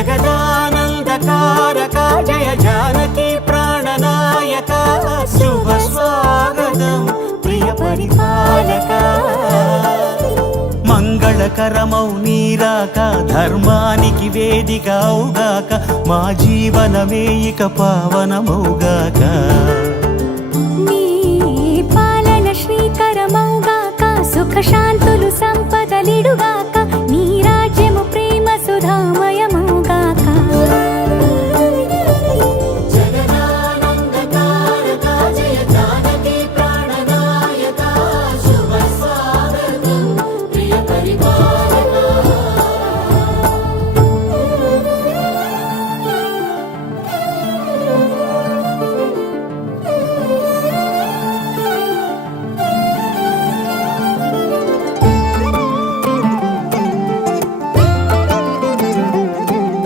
జగదానందకారక జయ జానకి ప్రాణనాయక శుభ స్వాగతం ప్రియ పరిపాలక మంగళకరమౌ నీరాక ధర్మానికి వేదిక అవుగాక మా జీవనమే ఇక పావనమౌగాక నీ పాలన శ్రీకరమౌగాక సుఖ శాంతులు సంపదలిడుగా